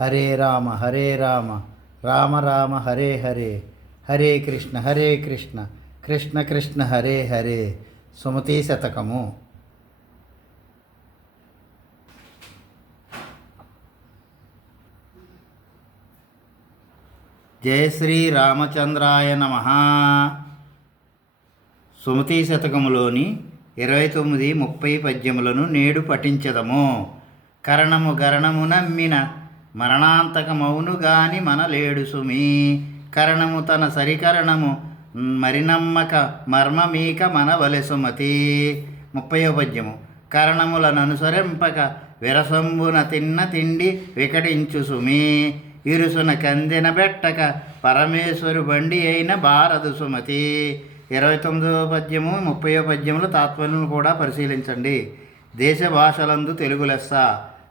హరే రామ హరే రామ రామ రామ హరే హరే హరే కృష్ణ హరే కృష్ణ కృష్ణ కృష్ణ హరే హరే. సుమతి శతకము. జయ శ్రీ రామచంద్రాయ నమ. సుమతి శతకములోని ఇరవై తొమ్మిది ముప్పై పద్యములను నేడు పఠించదము. కరణము గరణము నమ్మిన మరణాంతకమౌను గాని మనలేడు సుమి కరణము తన సరికరణము మరినమ్మక మర్మమీక మనవలెసుమతి. ముప్పై పద్యము. కరణములను అనుసరింపక విరసంబున తిన్న తిండి వికటించు సుమి ఇరుసున కందిన బెట్టక పరమేశ్వరు బండి అయిన భారదు సుమతి ఇరవై తొమ్మిదవ పద్యము ముప్పై పద్యముల తాత్పర్యం కూడా పరిశీలించండి. దేశ భాషలందు తెలుగు లెస్స